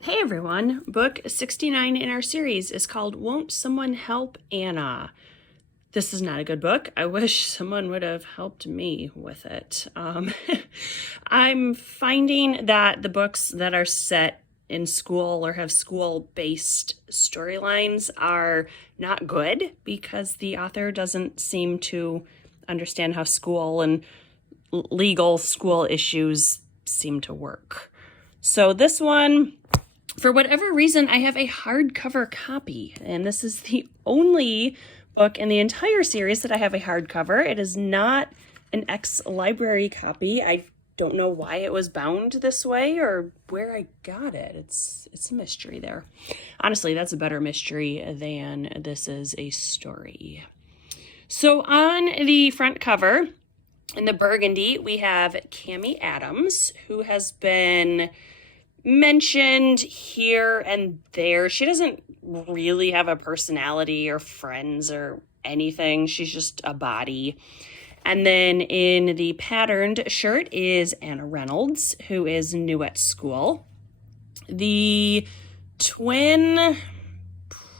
Hey everyone, book 69 in our series is called Won't Someone Help Anna? This is not a good book. I wish someone would have helped me with it. I'm finding that the books that are set in school or have school-based storylines are not good because the author doesn't seem to understand how school and legal school issues seem to work. So this one, for whatever reason, I have a hardcover copy, and this is the only book in the entire series that I have a hardcover. It is not an ex-library copy. I don't know why it was bound this way or where I got it. It's a mystery there. Honestly, that's a better mystery than this is a story. So on the front cover, in the burgundy, we have Cami Adams, who has been mentioned here and there. She doesn't really have a personality or friends or anything. She's just a body. And then in the patterned shirt is Anna Reynolds, who is new at school. The twin,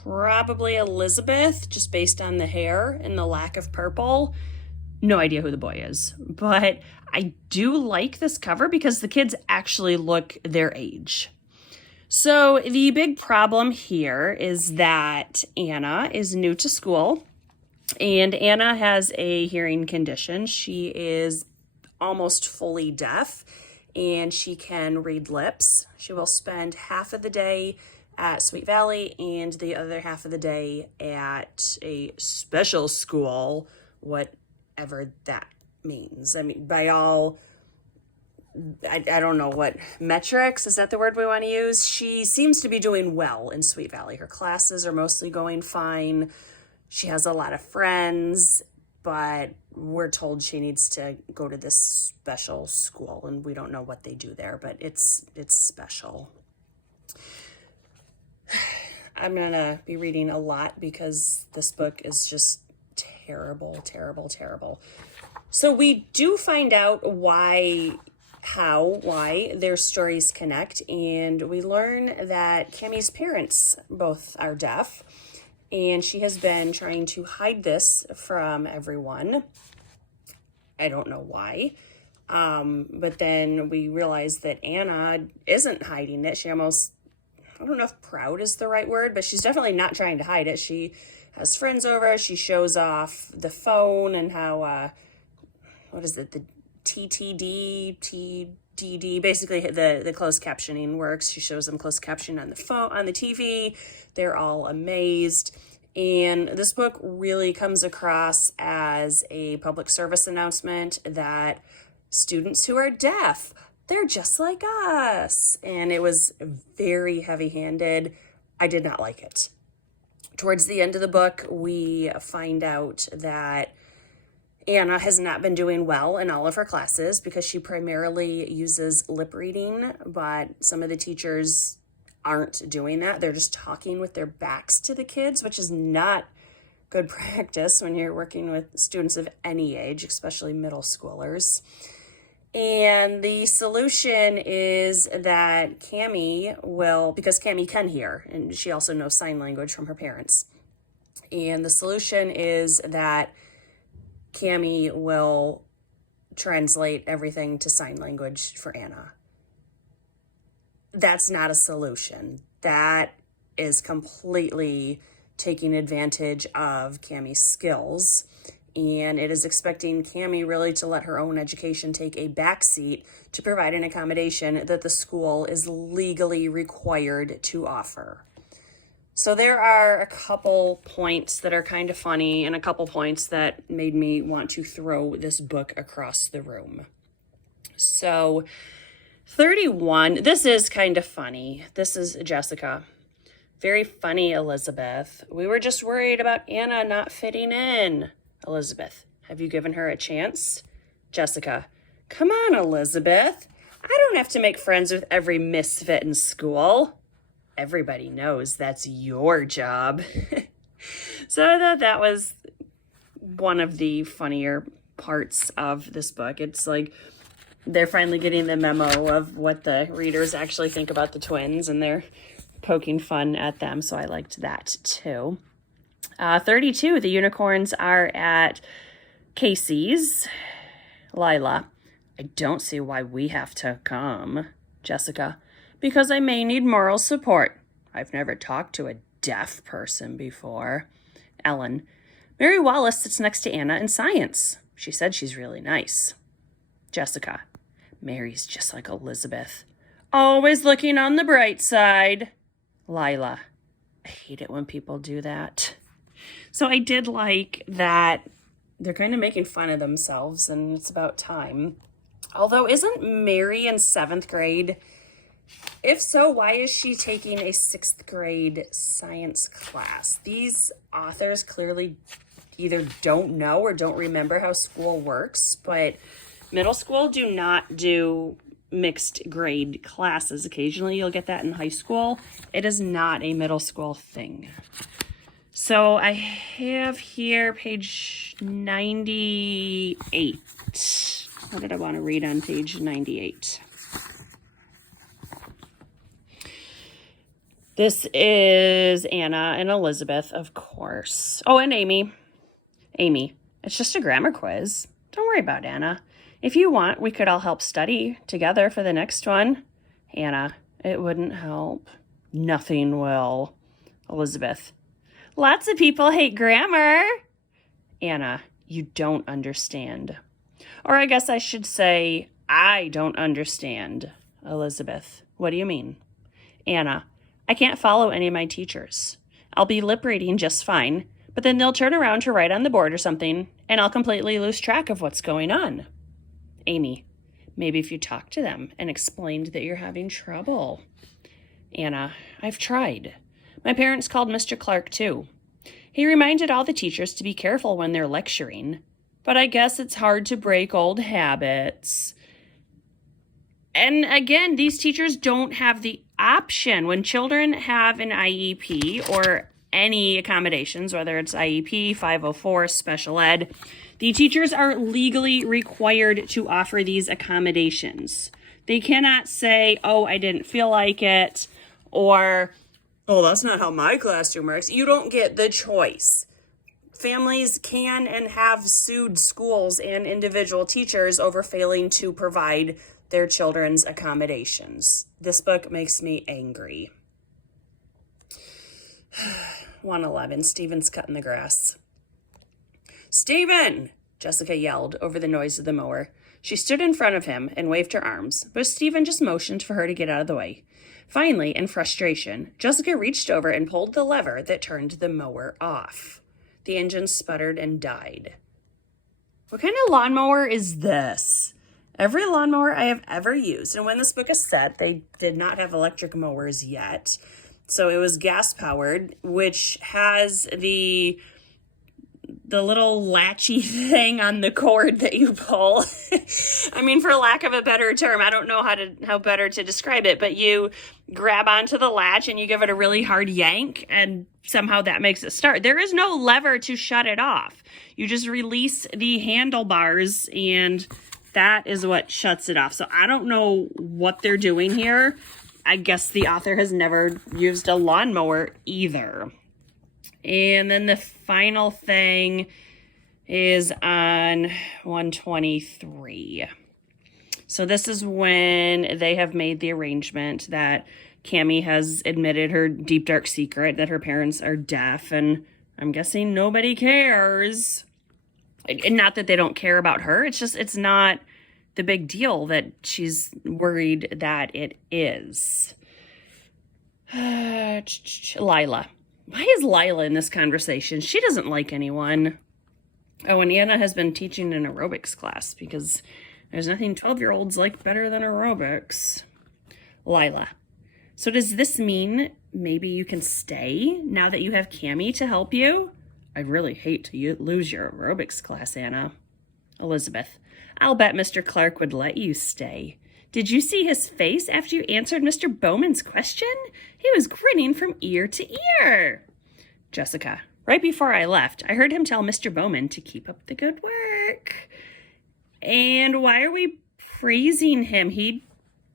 probably Elizabeth, just based on the hair and the lack of purple. No idea who the boy is, but I do like this cover because the kids actually look their age. So the big problem here is that Anna is new to school, and Anna has a hearing condition. She is almost fully deaf, and she can read lips. She will spend half of the day at Sweet Valley and the other half of the day at a special school, whatever that means. I mean, by all, I don't know what metrics, is that the word we want to use? She seems to be doing well in Sweet Valley. Her classes are mostly going fine. She has a lot of friends, but we're told she needs to go to this special school, and we don't know what they do there, but it's special. I'm gonna be reading a lot because this book is just terrible, terrible, terrible. So we do find out why their stories connect, and we learn that Cami's parents both are deaf, and she has been trying to hide this from everyone. I don't know why. But then we realize that Anna isn't hiding it. She almost, I don't know if proud is the right word, but she's definitely not trying to hide it. She has friends over. She shows off the phone and how, what is it, the TTD, basically the closed captioning works. She shows them closed caption on the phone, on the TV. They're all amazed. And this book really comes across as a public service announcement that students who are deaf, they're just like us. And it was very heavy-handed. I did not like it. Towards the end of the book, we find out that Anna has not been doing well in all of her classes because she primarily uses lip reading, but some of the teachers aren't doing that. They're just talking with their backs to the kids, which is not good practice when you're working with students of any age, especially middle schoolers. And the solution is that Cami will, because Cami can hear, and she also knows sign language from her parents. And the solution is that Cami will translate everything to sign language for Anna. That's not a solution. That is completely taking advantage of Cami's skills, and it is expecting Cami really to let her own education take a backseat to provide an accommodation that the school is legally required to offer. So there are a couple points that are kind of funny and a couple points that made me want to throw this book across the room. So 31, this is kind of funny. This is Jessica. Very funny, Elizabeth. We were just worried about Anna not fitting in. Elizabeth, have you given her a chance? Jessica, come on, Elizabeth. I don't have to make friends with every misfit in school. Everybody knows that's your job. So I thought that was one of the funnier parts of this book. It's like they're finally getting the memo of what the readers actually think about the twins, and they're poking fun at them, so I liked that too. 32, the unicorns are at Casey's. Lila, I don't see why we have to come. Jessica, because I may need moral support. I've never talked to a deaf person before. Ellen, Mary Wallace sits next to Anna in science. She said she's really nice. Jessica, Mary's just like Elizabeth. Always looking on the bright side. Lila, I hate it when people do that. So I did like that they're kind of making fun of themselves, and it's about time. Although, isn't Mary in 7th grade? If so, why is she taking a 6th grade science class? These authors clearly either don't know or don't remember how school works, but middle school do not do mixed grade classes. Occasionally you'll get that in high school. It is not a middle school thing. So I have here page 98. What did I want to read on page 98? This is Anna and Elizabeth, of course. Oh, and Amy. Amy, it's just a grammar quiz. Don't worry about Anna. If you want, we could all help study together for the next one. Anna, it wouldn't help. Nothing will. Elizabeth, lots of people hate grammar. Anna, you don't understand. Or I guess I should say, I don't understand. Elizabeth, what do you mean? Anna, I can't follow any of my teachers. I'll be lip reading just fine, but then they'll turn around to write on the board or something, and I'll completely lose track of what's going on. Amy, maybe if you talk to them and explained that you're having trouble. Anna, I've tried. My parents called Mr. Clark too. He reminded all the teachers to be careful when they're lecturing, but I guess it's hard to break old habits. And again, these teachers don't have the option. When children have an IEP or any accommodations, whether it's IEP, 504, special ed, the teachers are legally required to offer these accommodations. They cannot say, oh, I didn't feel like it, or, oh, that's not how my classroom works. You don't get the choice. Families can and have sued schools and individual teachers over failing to provide their children's accommodations. This book makes me angry. 111, Stephen's cutting the grass. Stephen! Jessica yelled over the noise of the mower. She stood in front of him and waved her arms, but Stephen just motioned for her to get out of the way. Finally, in frustration, Jessica reached over and pulled the lever that turned the mower off. The engine sputtered and died. What kind of lawnmower is this? Every lawnmower I have ever used, and when this book is set, they did not have electric mowers yet. So it was gas-powered, which has the little latchy thing on the cord that you pull. I mean, for lack of a better term, I don't know how better to describe it, but you grab onto the latch and you give it a really hard yank, and somehow that makes it start. There is no lever to shut it off. You just release the handlebars, and that is what shuts it off. So I don't know what they're doing here. I guess the author has never used a lawnmower either. And then the final thing is on 123. So this is when they have made the arrangement that Cammie has admitted her deep, dark secret that her parents are deaf, and I'm guessing nobody cares. And not that they don't care about her. It's not the big deal that she's worried that it is. Lila. Why is Lila in this conversation? She doesn't like anyone. Oh, and Anna has been teaching an aerobics class because there's nothing 12-year-olds like better than aerobics. Lila. So does this mean maybe you can stay now that you have Cammie to help you? I'd really hate to lose your aerobics class, Anna. Elizabeth. I'll bet Mr. Clark would let you stay. Did you see his face after you answered Mr. Bowman's question? He was grinning from ear to ear. Jessica. Right before I left, I heard him tell Mr. Bowman to keep up the good work. And why are we praising him. He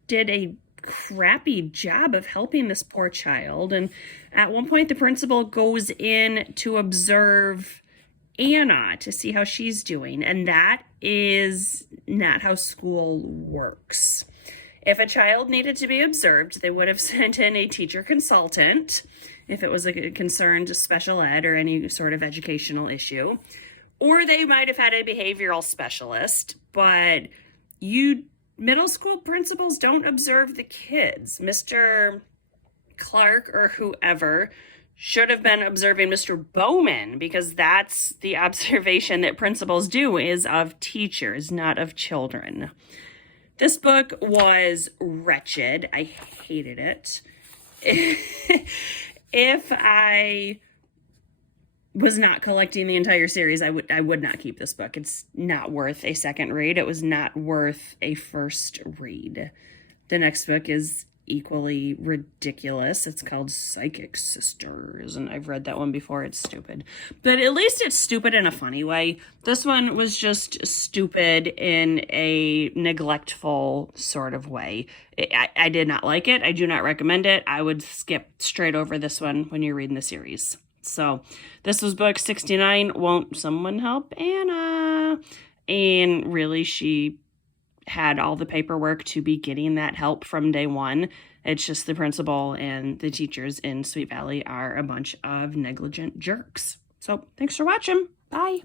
did a crappy job of helping this poor child. And at one point, the principal goes in to observe Anna to see how she's doing. And that is not how school works. If a child needed to be observed, they would have sent in a teacher consultant if it was a concern to special ed or any sort of educational issue. Or they might have had a behavioral specialist, but middle school principals don't observe the kids. Mr. Clark or whoever should have been observing Mr. Bowman, because that's the observation that principals do, is of teachers, not of children. This book was wretched. I hated it. If I was not collecting the entire series, I would not keep this book. It's not worth a second read. It was not worth a first read. The next book is equally ridiculous. It's called Psychic Sisters, and I've read that one before. It's stupid. But at least it's stupid in a funny way. This one was just stupid in a neglectful sort of way. I did not like it. I do not recommend it. I would skip straight over this one when you're reading the series. So this was book 69, Won't Someone Help Anna? And really, she had all the paperwork to be getting that help from day one. It's just the principal and the teachers in Sweet Valley are a bunch of negligent jerks. So thanks for watching. Bye.